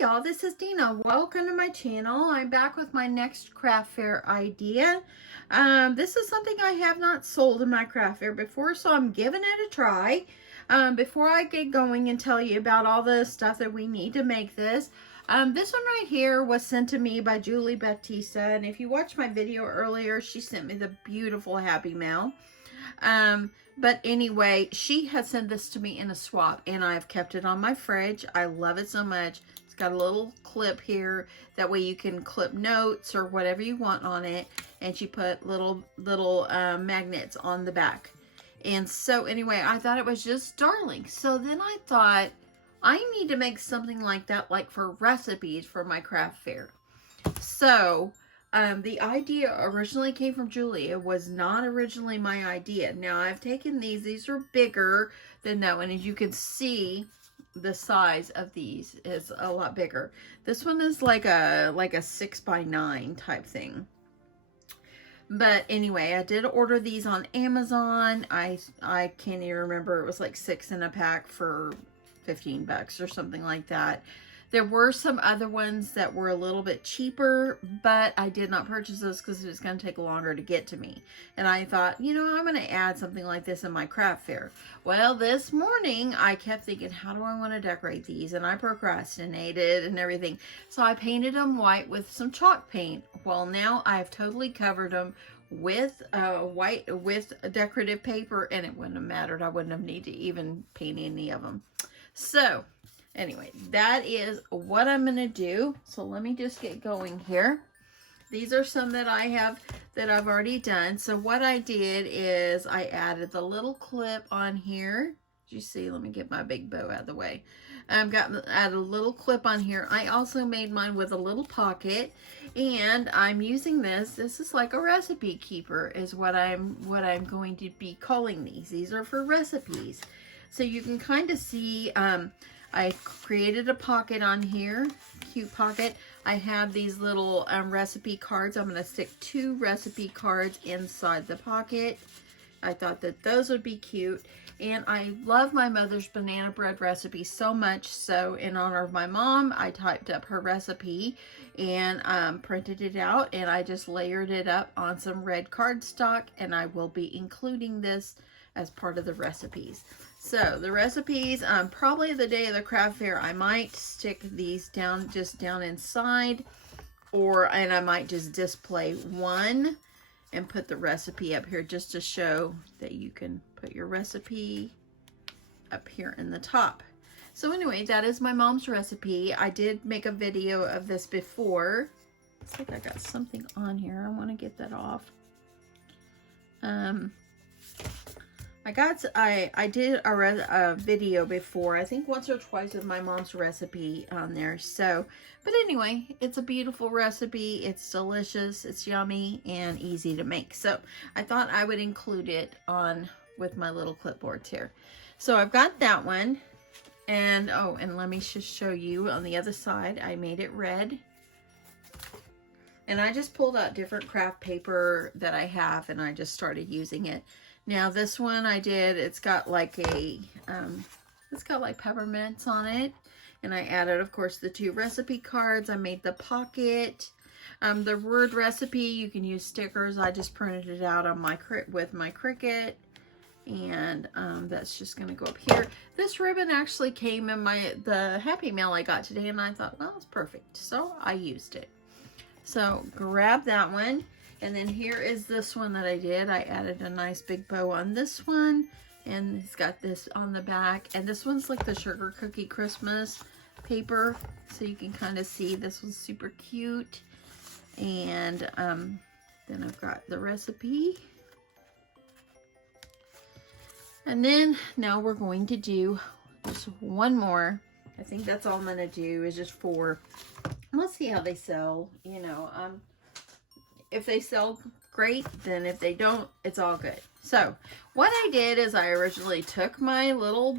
y'all, this is Deanna. Welcome to my channel. I'm back with my next craft fair idea. This is something I have not sold in my craft fair before, so I'm giving it a try. Before I get going and tell you about all the stuff that we need to make this, this one right here was sent to me by Julie Baptista, and if you watched my video earlier, she sent me the beautiful Happy Mail. But anyway, she has sent this to me in a swap, and I've kept it on my fridge. I love it so much. It's got a little clip here. That way you can clip notes or whatever you want on it. And she put little magnets on the back. And so anyway, I thought it was just darling. So then I thought, I need to make something like that, like for recipes for my craft fair. So the idea originally came from Julie. It was not originally my idea. Now I've taken these are bigger than that one. As you can see, the size of these is a lot bigger. This one is like a 6x9 type thing. But anyway, I did order these on Amazon. I can't even remember. It was like 6 in a pack for 15 bucks or something like that. There were some other ones that were a little bit cheaper, but I did not purchase those because it was going to take longer to get to me. And I thought, you know, I'm going to add something like this in my craft fair. Well, this morning I kept thinking, how do I want to decorate these? And I procrastinated and everything. So I painted them white with some chalk paint. Well, now I've totally covered them with decorative paper, and it wouldn't have mattered. I wouldn't have needed to even paint any of them. So anyway, that is what I'm going to do. So let me just get going here. These are some that I have that I've already done. So what I did is I added the little clip on here. Did you see? Let me get my big bow out of the way. Added a little clip on here. I also made mine with a little pocket, and I'm using this. This is like a recipe keeper is what I'm going to be calling these. These are for recipes. So you can kind of see, I created a pocket on here, cute pocket. I have these little recipe cards. I'm going to stick 2 recipe cards inside the pocket. I thought that those would be cute. And I love my mother's banana bread recipe so much. So in honor of my mom, I typed up her recipe and printed it out. And I just layered it up on some red cardstock. And I will be including this as part of the recipes. So the recipes, probably the day of the craft fair, I might stick these down, just down inside, and I might just display one and put the recipe up here just to show that you can put your recipe up here in the top. So anyway, that is my mom's recipe. I did make a video of this before. Looks like I got something on here. I want to get that off. I did a video before, I think once or twice, with my mom's recipe on there. So, but anyway, it's a beautiful recipe. It's delicious. It's yummy and easy to make. So I thought I would include it on with my little clipboards here. So I've got that one. And, oh, and let me just show you on the other side. I made it red. And I just pulled out different craft paper that I have, and I just started using it. Now this one I did, it's got like it's got like peppermints on it. And I added, of course, the 2 recipe cards. I made the pocket. The word recipe, you can use stickers. I just printed it out on with my Cricut. And that's just going to go up here. This ribbon actually came in the Happy Mail I got today. And I thought, well, it's perfect. So I used it. So grab that one. And then here is this one that I did. I added a nice big bow on this one. And it's got this on the back. And this one's like the Sugar Cookie Christmas paper. So you can kind of see this one's super cute. And then I've got the recipe. And then now we're going to do just one more. I think that's all I'm going to do is just 4. Let's see how they sell, you know. If they sell, great. Then if they don't, it's all good. So what I did is I originally took my little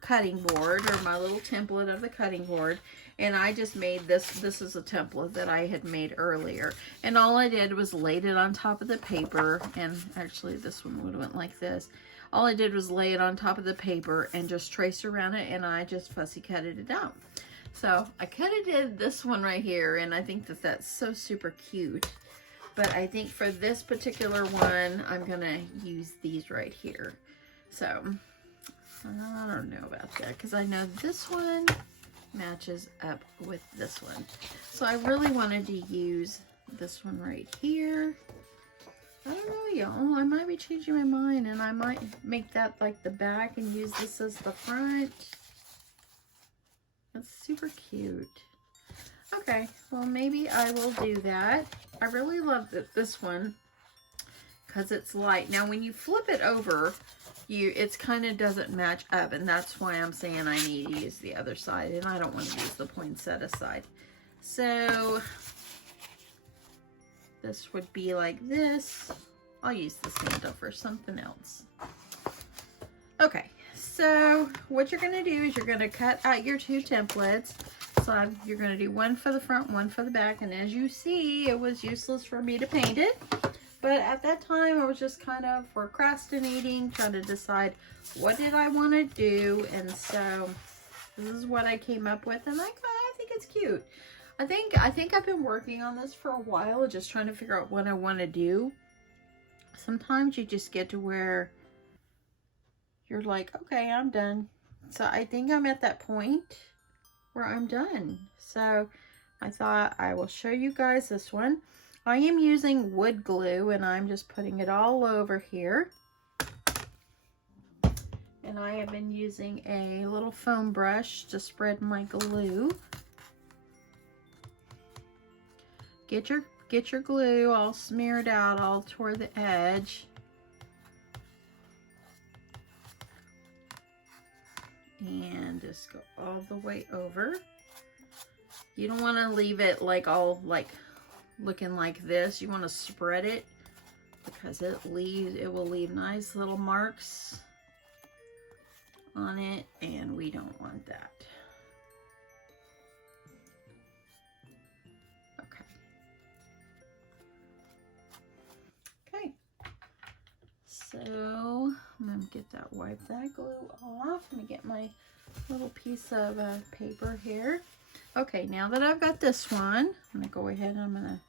cutting board, or my little template of the cutting board, and I just made this. This is a template that I had made earlier, and all I did was laid it on top of the paper. And actually this one would have went like this. All I did was lay it on top of the paper and just trace around it, and I just fussy cutted it out. So I could have did this one right here, and I think that that's so super cute. But I think for this particular one, I'm gonna use these right here. So I don't know about that, because I know this one matches up with this one. So I really wanted to use this one right here. I don't know, y'all. I might be changing my mind, and I might make that like the back and use this as the front. That's super cute. Okay, well, maybe I will do that. I really love this one because it's light. Now, when you flip it over, it kind of doesn't match up, and that's why I'm saying I need to use the other side, and I don't want to use the poinsettia side. So this would be like this. I'll use the Santa for something else. Okay, so what you're going to do is you're going to cut out your two templates. So you're going to do one for the front, one for the back, and as you see, it was useless for me to paint it. But at that time, I was just kind of procrastinating, trying to decide what did I want to do, and so this is what I came up with, and I think it's cute. I think I've been working on this for a while, just trying to figure out what I want to do. Sometimes you just get to where you're like, okay, I'm done. So I think I'm at that point where I'm done. So I thought I will show you guys this one. I am using wood glue, and I'm just putting it all over here. And I have been using a little foam brush to spread my glue. Get your glue all smeared out all toward the edge. And just go all the way over. You don't want to leave it like all like looking like this. You want to spread it because it will leave nice little marks on it, and we don't want that. Okay, so I'm gonna wipe that glue off. Let me get my little piece of paper here. Okay, now that I've got this one, I'm gonna go ahead and I'm gonna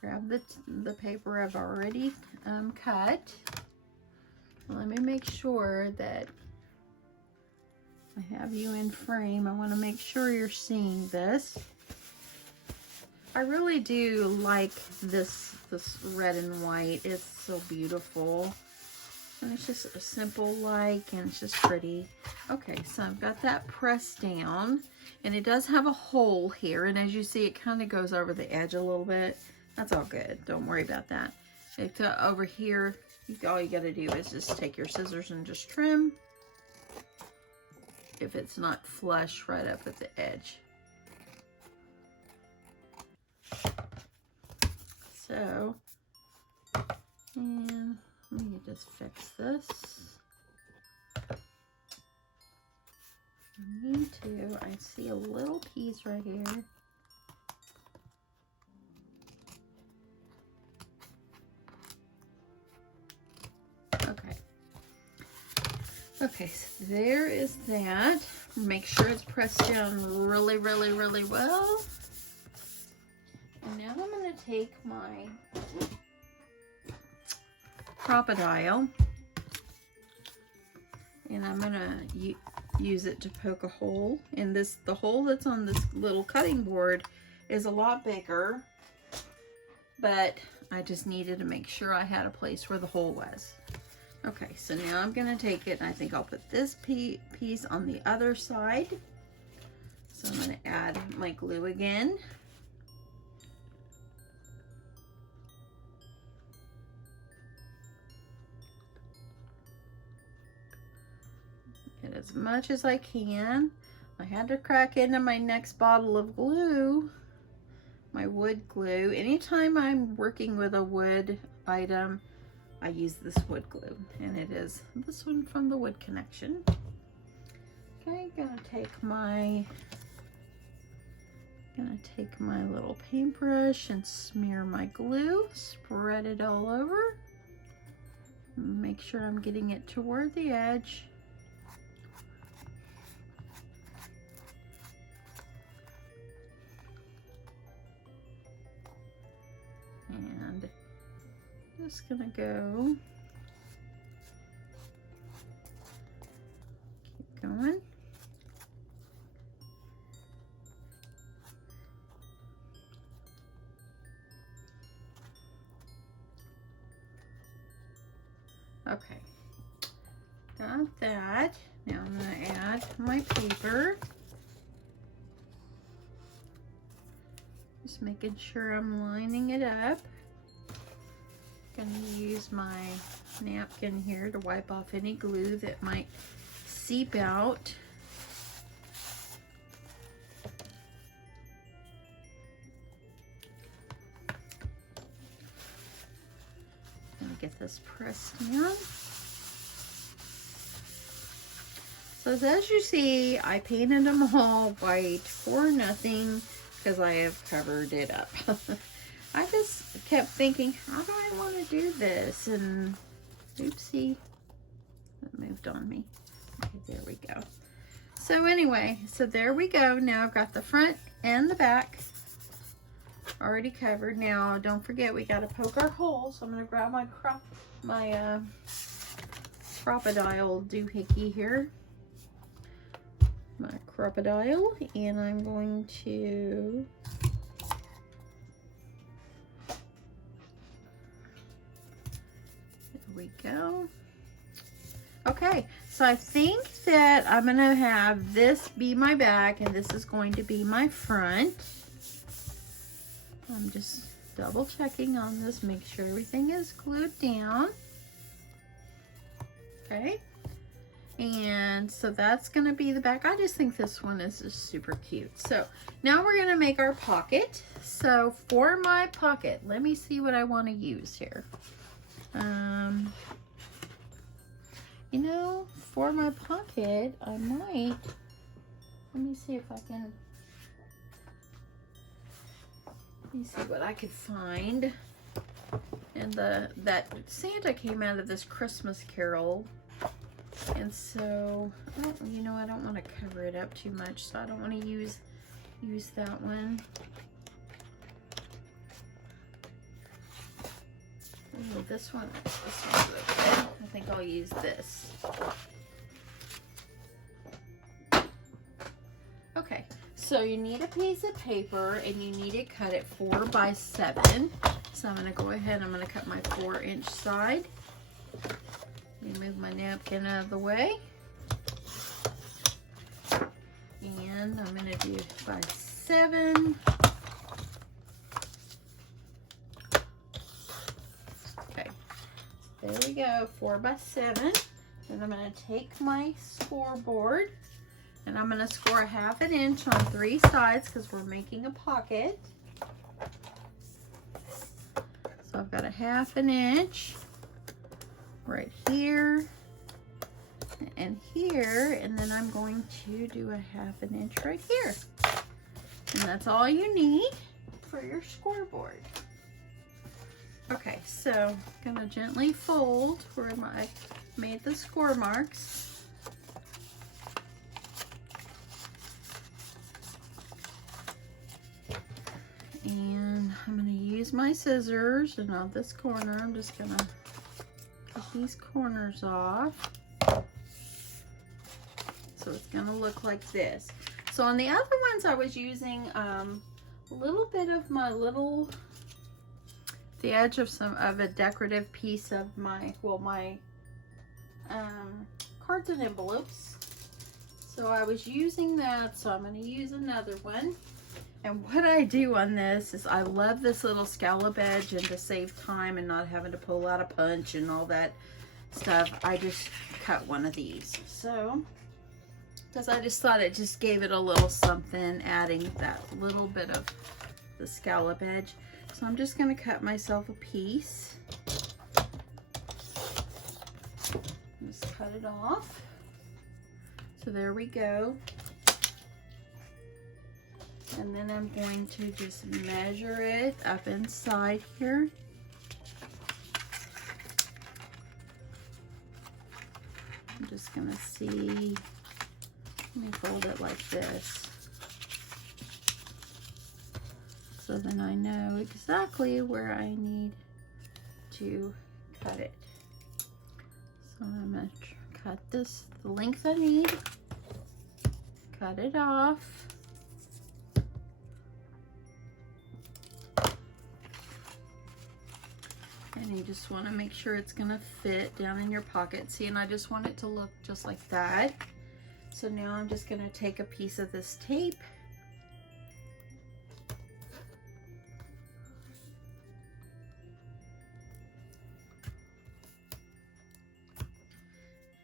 grab the paper I've already cut. Let me make sure that I have you in frame. I want to make sure you're seeing this. I really do like this red and white. It's so beautiful. And it's just a simple like, and it's just pretty. Okay, so I've got that pressed down, and it does have a hole here, and as you see, it kind of goes over the edge a little bit. That's all good. Don't worry about that. Over here, all you got to do is just take your scissors and just trim if it's not flush right up at the edge. So, and let me just fix this. I need to. I see a little piece right here. Okay, so there is that. Make sure it's pressed down really, really, really well. And now I'm going to take my Crop-A-Dile, and I'm going to use it to poke a hole. And the hole that's on this little cutting board is a lot bigger, but I just needed to make sure I had a place where the hole was. Okay, so now I'm going to take it, and I think I'll put this piece on the other side. So I'm going to add my glue again. Get as much as I can. I had to crack into my next bottle of glue, my wood glue. Anytime I'm working with a wood item, I use this wood glue, and it is this one from the Wood Connection. Okay, gonna take my little paintbrush and smear my glue, spread it all over. Make sure I'm getting it toward the edge. just gonna go. Keep going. Okay, got that. Now I'm going to add my paper. Just making sure I'm lining it up. Going to use my napkin here to wipe off any glue that might seep out. Get this pressed down. So as you see, I painted them all white for nothing because I have covered it up. I just kept thinking, how do I want to do this? And oopsie, it moved on me. Okay, there we go. So anyway, so there we go. Now I've got the front and the back already covered. Now don't forget, we got to poke our holes. So I'm going to grab my crocodile doohickey here, my crocodile, and I'm going to there we go. Okay, so I think that I'm going to have this be my back and this is going to be my front. I'm just double checking on this, make sure everything is glued down. Okay, and so that's gonna be the back. I just think this one is just super cute. So now we're gonna make our pocket. So for my pocket, let me see what I want to use here. You know, for my pocket, I might, let me see if I can. Let me see what I could find. And that Santa came out of this Christmas Carol. And so, you know, I don't want to cover it up too much, so I don't want to use that one. Ooh, this one's okay. I think I'll use this. Okay. So you need a piece of paper and you need to cut it 4 by 7. So I'm going to go ahead and I'm going to cut my 4-inch side. Move my napkin out of the way. And I'm going to do 5 by 7. Okay. There we go, 4 by 7. And I'm going to take my scoreboard. And I'm going to score a 1/2 inch on 3 sides because we're making a pocket. So I've got a 1/2 inch right here and here. And then I'm going to do a 1/2 inch right here. And that's all you need for your scoreboard. Okay, so I'm going to gently fold where I made the score marks. And I'm going to use my scissors, and on this corner, I'm just going to cut these corners off. So it's going to look like this. So on the other ones, I was using a little bit of the edge of a decorative piece of my cards and envelopes. So I was using that, so I'm going to use another one. And what I do on this is I love this little scallop edge, and to save time and not having to pull out a punch and all that stuff, I just cut one of these. So, because I just thought it just gave it a little something, adding that little bit of the scallop edge. So I'm just going to cut myself a piece. Just cut it off. So there we go. And then I'm going to just measure it up inside here. I'm just going to see, let me fold it like this. So then I know exactly where I need to cut it. So I'm going to cut this the length I need, cut it off. And you just want to make sure it's going to fit down in your pocket. See, and I just want it to look just like that. So now I'm just going to take a piece of this tape.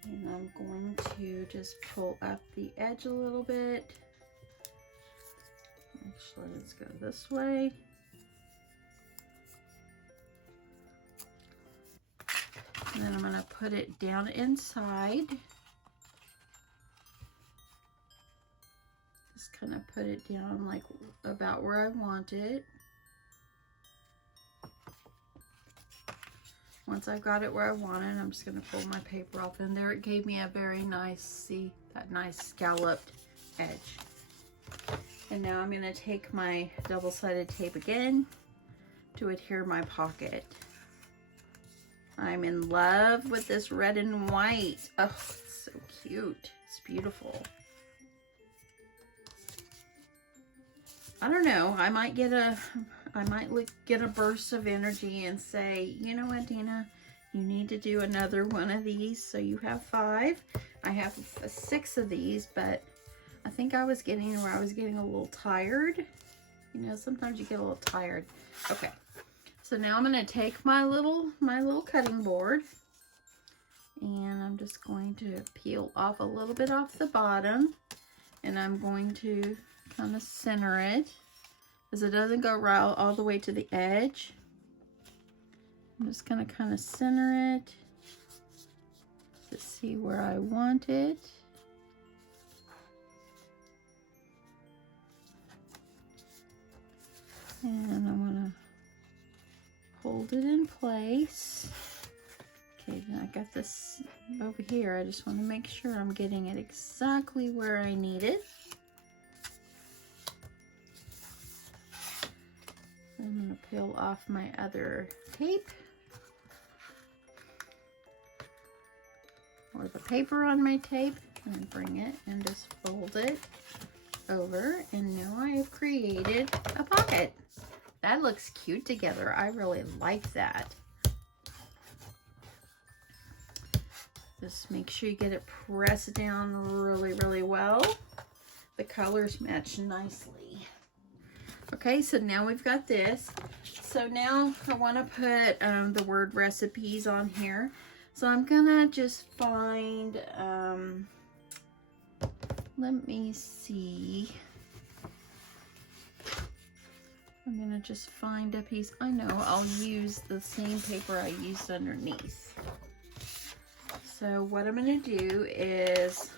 And I'm going to just pull up the edge a little bit. Actually, let's go this way. And then I'm going to put it down inside. Just kind of put it down like about where I want it. Once I've got it where I want it, I'm just going to pull my paper off. And there it gave me a very nice, see, that nice scalloped edge. And now I'm going to take my double-sided tape again to adhere my pocket. I'm in love with this red and white. Oh, it's so cute. It's beautiful. I don't know. I might get a burst of energy and say, you know what, Deanna, you need to do another one of these. So you have 5. I have 6 of these, but I think I was getting where I was getting a little tired. You know, sometimes you get a little tired. Okay. So now I'm going to take my little cutting board, and I'm just going to peel off a little bit off the bottom, and I'm going to kind of center it because it doesn't go right all the way to the edge. I'm just going to kind of center it to see where I want it. And I'm going to hold it in place. Okay, then I got this over here. I just want to make sure I'm getting it exactly where I need it. I'm going to peel off my other tape, or the paper on my tape, and bring it and just fold it over. And now I have created a pocket. That looks cute together. I really like that. Just make sure you get it pressed down really, really well. The colors match nicely. Okay, so now we've got this. So now I want to put the word recipes on here. So I'm gonna just find, let me see. I'm gonna just find a piece. I know I'll use the same paper I used underneath. So what I'm gonna do is,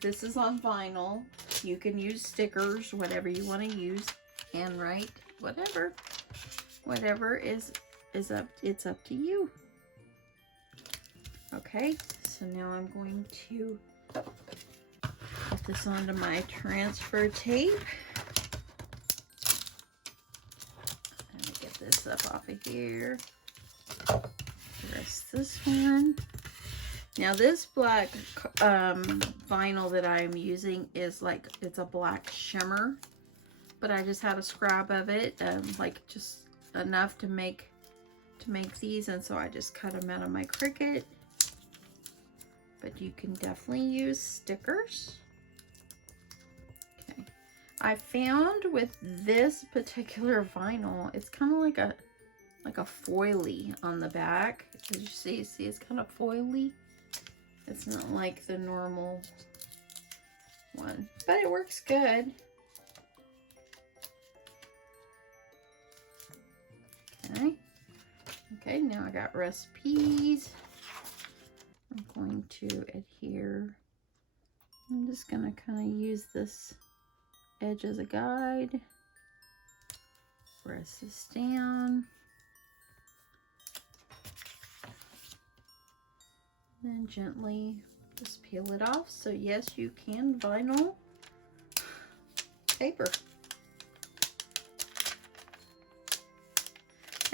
this is on vinyl. You can use stickers, whatever you want to use, handwrite, whatever is up. It's up to you. Okay, so now I'm going to put this onto my transfer tape. This up off of here. Press this one. Now this black vinyl that I'm using is like, it's a black shimmer, but I just had a scrap of it, like just enough to make these, and so I just cut them out of my Cricut. But you can definitely use stickers. I found with this particular vinyl, it's kind of like a foily on the back. Did you see? See, it's kind of foily. It's not like the normal one, but it works good. Okay. Okay, now I got recipes. I'm going to adhere. I'm just gonna kind of use this edge as a guide. Press this down. Then gently just peel it off. So yes, you can vinyl paper.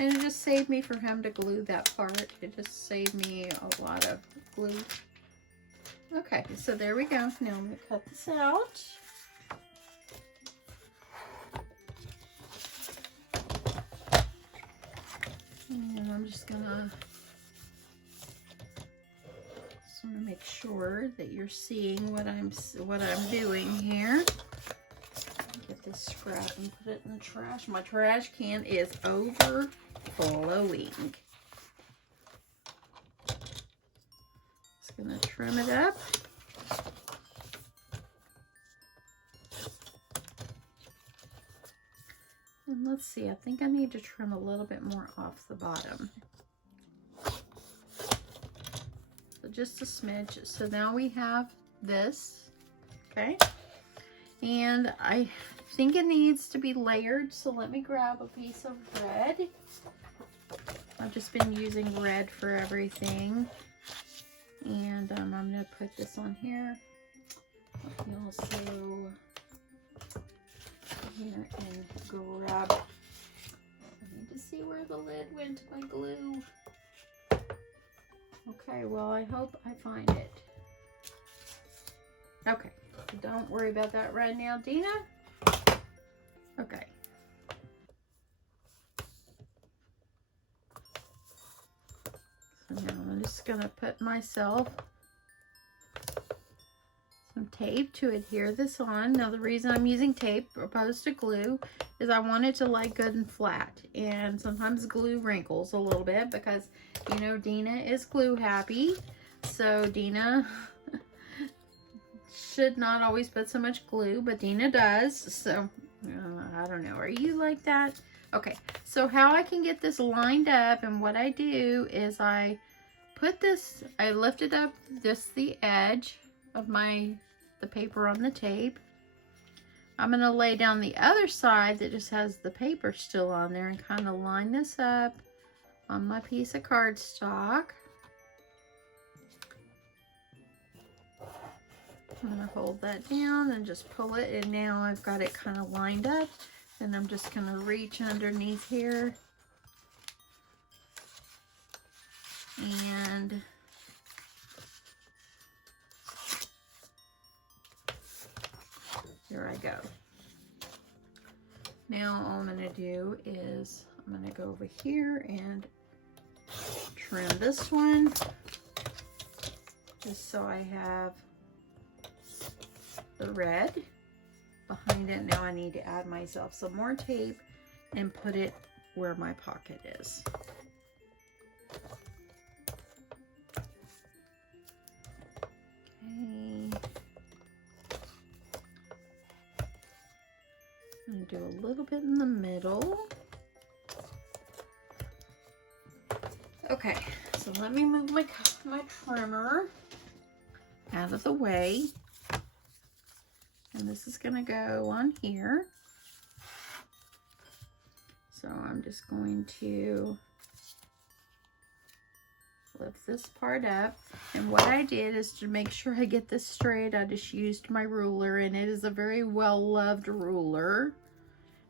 And it just saved me from having to glue that part. It just saved me a lot of glue. Okay, so there we go. Now I'm going to cut this out. And I'm just gonna make sure that you're seeing what I'm doing here. Get this scrap and put it in the trash. My trash can is overflowing. Just gonna trim it up. And let's see, I think I need to trim a little bit more off the bottom. So just a smidge. So now we have this, okay? And I think it needs to be layered, so let me grab a piece of red. I've just been using red for everything. And I'm gonna put this on here. Let me also here and grab. I need to see where the lid went to my glue. Okay, well, I hope I find it. Okay, don't worry about that right now, Deanna. Okay. So now I'm just gonna put myself some tape to adhere this on. Now the reason I'm using tape opposed to glue is I want it to lay good and flat, and sometimes glue wrinkles a little bit because you know Deanna is glue happy, so Deanna should not always put so much glue, but Deanna does, so I don't know, are you like that? Okay, so how I can get this lined up, and what I do is I lifted up just the edge of the paper on the tape. I'm going to lay down the other side that just has the paper still on there and kind of line this up on my piece of cardstock. I'm going to hold that down and just pull it, and now I've got it kind of lined up, and I'm just going to reach underneath here and there I go. Now all I'm going to do is I'm going to go over here and trim this one just so I have the red behind it. Now I need to add myself some more tape and put it where my pocket is. Okay. I'm going to do a little bit in the middle. Okay, so let me move my trimmer out of the way. And this is going to go on here. So I'm just going to lift this part up. And what I did is to make sure I get this straight, I just used my ruler, and it is a very well-loved ruler.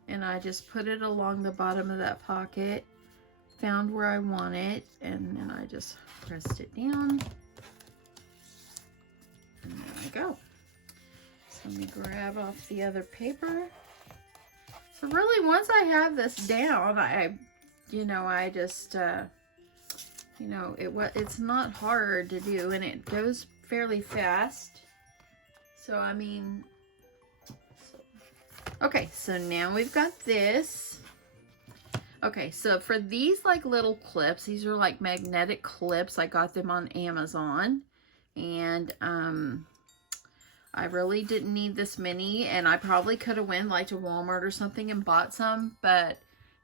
And I just put it along the bottom of that pocket, found where I want it, and then I just pressed it down. And there we go. So let me grab off the other paper. So really, once I have this down, it's not hard to do, and it goes fairly fast. So, I mean, okay, so now we've got this. Okay, so for these like little clips, these are like magnetic clips. I got them on Amazon, and I really didn't need this many, and I probably could have went like to Walmart or something and bought some, but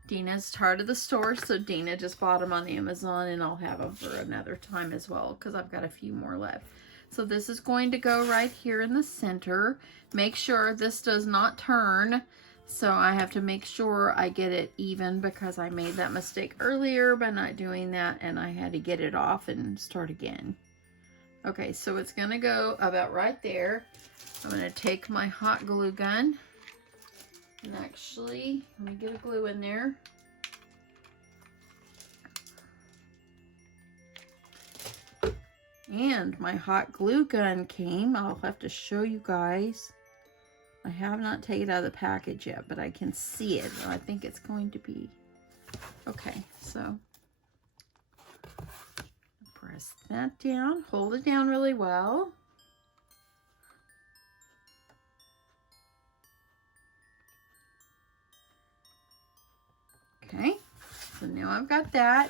Deanna's tired of the store, so Deanna just bought them on Amazon, and I'll have them for another time as well because I've got a few more left. So this is going to go right here in the center. Make sure this does not turn, so I have to make sure I get it even because I made that mistake earlier by not doing that, and I had to get it off and start again. Okay, so it's going to go about right there. I'm going to take my hot glue gun and actually, let me get a glue in there. And my hot glue gun came. I'll have to show you guys. I have not taken it out of the package yet, but I can see it. I think it's going to be okay. So press that down, hold it down really well. Okay, so now I've got that.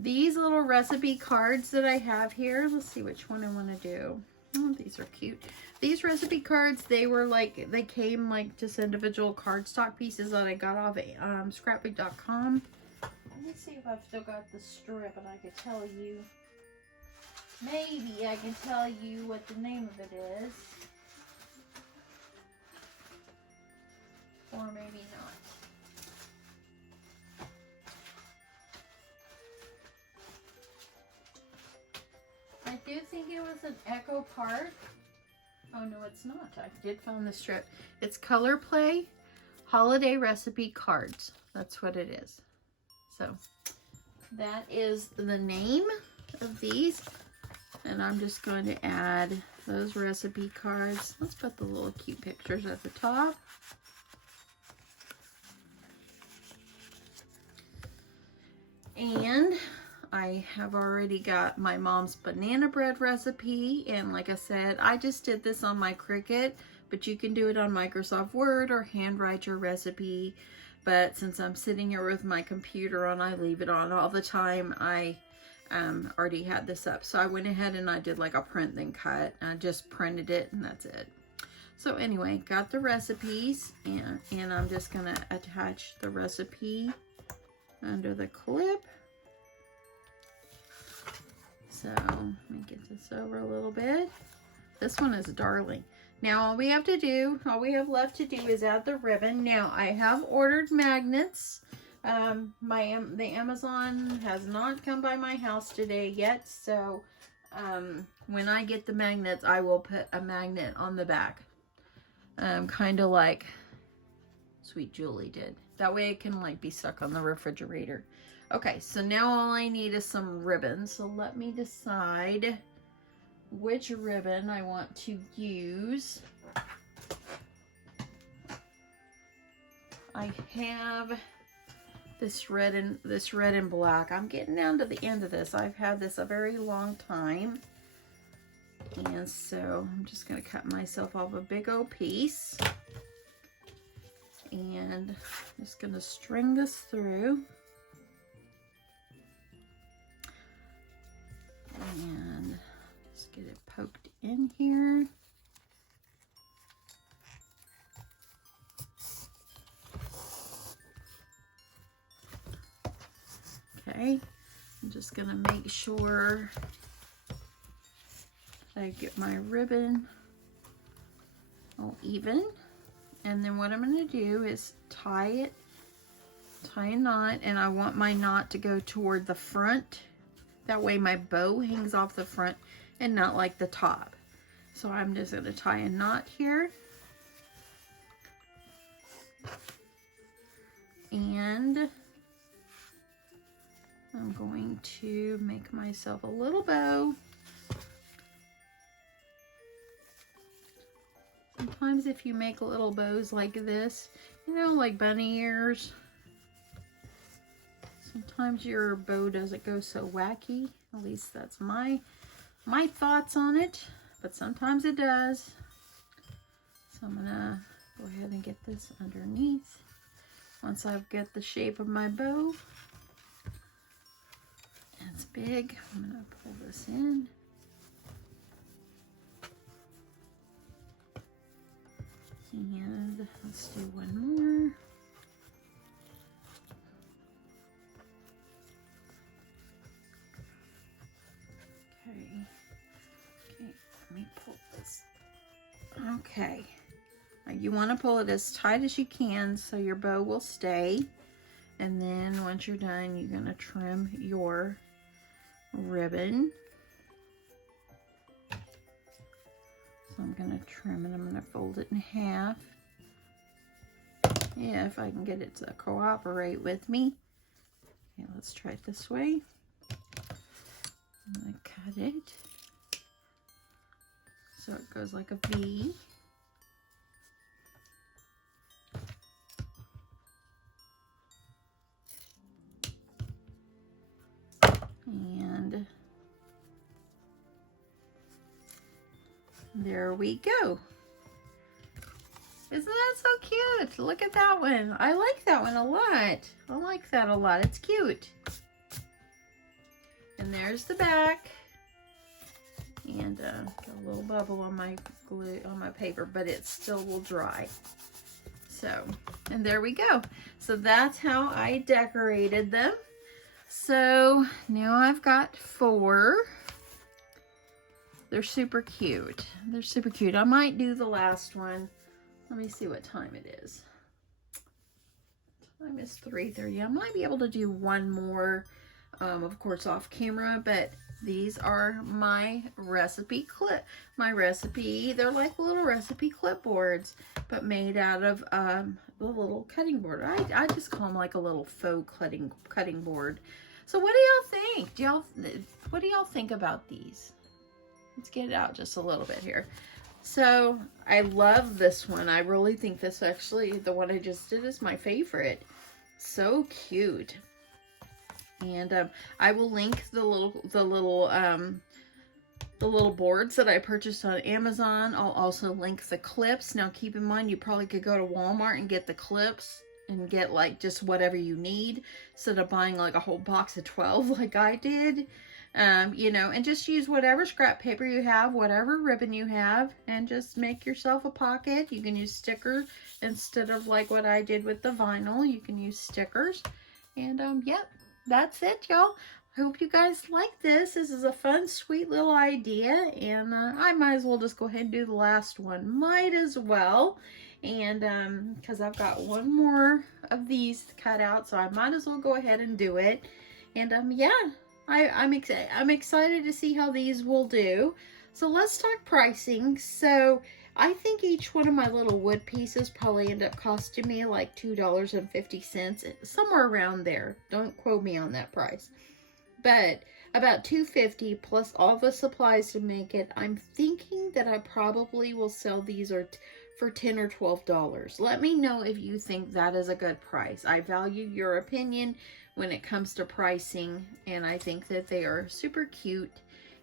These little recipe cards that I have here, let's see which one I want to do. Oh, these are cute. These recipe cards, they were like, they came like just individual cardstock pieces that I got off scrapbook.com. Let me see if I've still got the strip and I could tell you. Maybe I can tell you what the name of it is. Or maybe not. I do think it was an Echo Park. Oh no, it's not. I did find the strip. It's Color Play Holiday Recipe Cards. That's what it is. So that is the name of these. And I'm just going to add those recipe cards. Let's put the little cute pictures at the top. And I have already got my mom's banana bread recipe, and like I said, I just did this on my Cricut, but you can do it on Microsoft Word or handwrite your recipe. But since I'm sitting here with my computer on, I leave it on all the time. I already had this up, so I went ahead and I did like a print then cut. I just printed it and that's it. So anyway, got the recipes, and I'm just gonna attach the recipe under the clip. So let me get this over a little bit. This one is darling. Now all we have left to do is add the ribbon. Now I have ordered magnets. The Amazon has not come by my house today yet, so when I get the magnets, I will put a magnet on the back, kind of like Sweet Julie did. That way it can like be stuck on the refrigerator. Okay, so now all I need is some ribbon. So let me decide which ribbon I want to use. I have this red and black. I'm getting down to the end of this. I've had this a very long time. And so I'm just gonna cut myself off a big old piece. And I'm just gonna string this through. And just get it poked in here. Okay, I'm just gonna make sure I get my ribbon all even. And then what I'm gonna do is tie a knot, and I want my knot to go toward the front. That way my bow hangs off the front and not like the top. So I'm just gonna tie a knot here. And I'm going to make myself a little bow. Sometimes if you make little bows like this, you know, like bunny ears, sometimes your bow doesn't go so wacky. At least that's my thoughts on it, but sometimes it does. So I'm gonna go ahead and get this underneath. Once I've got the shape of my bow, it's big, I'm gonna pull this in. And let's do one more. Okay, let me pull this. Okay, now you want to pull it as tight as you can so your bow will stay. And then once you're done, you're going to trim your ribbon. So I'm going to trim it. I'm going to fold it in half. Yeah, if I can get it to cooperate with me. Okay, let's try it this way. I'm going to cut it so it goes like a V. And there we go. Isn't that so cute? Look at that one. I like that one a lot. I like that a lot. It's cute. And there's the back. And got a little bubble on my glue, on my paper, but it still will dry. So, and there we go. So that's how I decorated them. So now I've got 4. They're super cute. They're super cute. I might do the last one. Let me see what time it is. Time is 3:30. I might be able to do one more, of course, off camera, but these are my recipe they're like little recipe clipboards, but made out of the little cutting board. I just call them like a little faux cutting board. So what do y'all think? What do y'all think about these? Let's get it out just a little bit here. So I love this one. I really think this, actually, the one I just did, is my favorite. So cute. And I will link the little boards that I purchased on Amazon. I'll also link the clips. Now keep in mind, you probably could go to Walmart and get the clips and get like just whatever you need instead of buying like a whole box of 12 like I did. You know, and just use whatever scrap paper you have, whatever ribbon you have, and just make yourself a pocket. You can use stickers instead of like what I did with the vinyl. You can use stickers. And yep, that's it, y'all. I hope you guys like this. This is a fun, sweet little idea, and I might as well just go ahead and do the last one. Might as well. And because I've got one more of these cut out, so I might as well go ahead and do it. And yeah, I'm excited to see how these will do. So let's talk pricing. So I think each one of my little wood pieces probably end up costing me like $2.50, somewhere around there. Don't quote me on that price. But about $2.50 plus all the supplies to make it. I'm thinking that I probably will sell these for $10 or $12. Let me know if you think that is a good price. I value your opinion when it comes to pricing, and I think that they are super cute.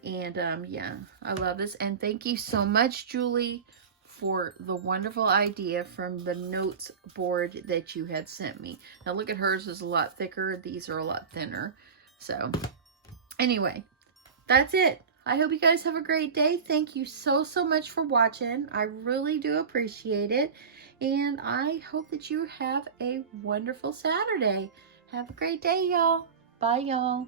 And yeah, I love this. And thank you so much, Julie, for the wonderful idea from the notes board that you had sent me. Now look at hers, is a lot thicker. These are a lot thinner. So anyway, that's it. I hope you guys have a great day. Thank you so much for watching. I really do appreciate it. And I hope that you have a wonderful Saturday. Have a great day, y'all. Bye, y'all.